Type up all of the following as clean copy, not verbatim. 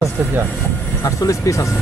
48 piece আছে।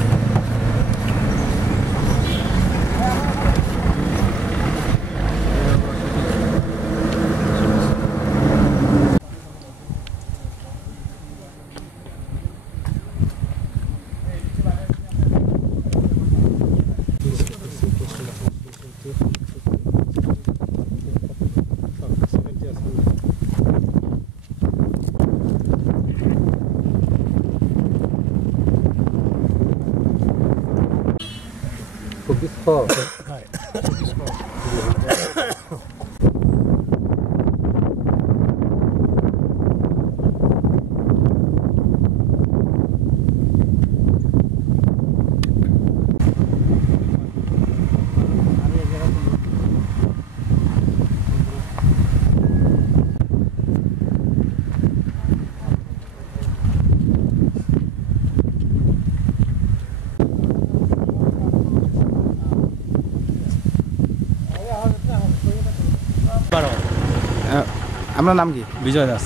আপনাৰ নাম কি? বিজয় দাস।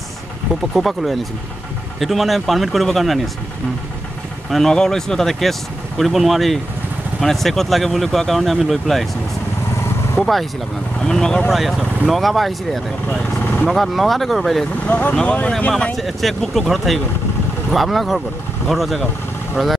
কোপা লৈ আনিছিল? সেইটো মানে পাৰ্মিট কৰিবৰ কাৰণে আনি আছিলোঁ। মানে নগাঁও লৈছিলোঁ, তাতে কেছ কৰিব নোৱাৰি, মানে চেকত লাগে বুলি কোৱাৰ কাৰণে আমি লৈ পেলাই আহিছিলোঁ। ক'ৰপৰা আহিছিল আপোনালোক? আমি নগাঁৱৰ পৰা আহি আছোঁ। নগাঁৱৰ পৰা আহিছিলে ইয়াতে? নগাঁৱতে কৰিব পাৰিলে? নগাঁও মানে আমাৰ চেক বুকটো ঘৰত থাকি গ'ল। আপোনাৰ ঘৰ ক'ত? ঘৰ ৰজাগাঁও।